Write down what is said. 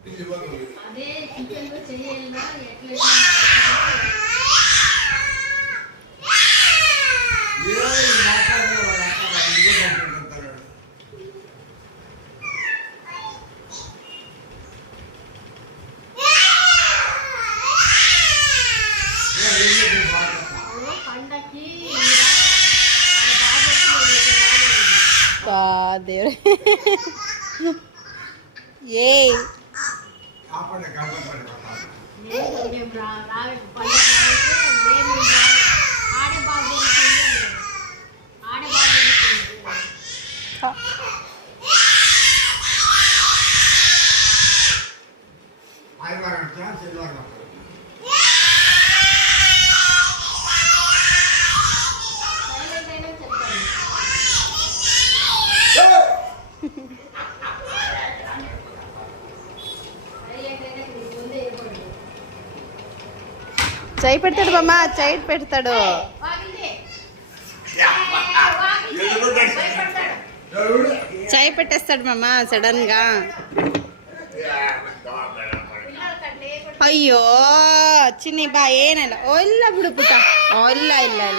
అదే కిచెన్ లో చేయాలా ఎట్లా పండక్కి దేవుడు ఏ చేయి పెడతాడు బామ్మ, చేయి పెడతాడు. చేయి పెట్టేస్తాడు మామ సడన్ గా. అయ్యో చిన్ని బా ఏనಲ್ಲ ಇಲ್ಲ ಬಿಡು ಪುಟ್ಟ ಇಲ್ಲ ಇಲ್ಲ ಇಲ್ಲ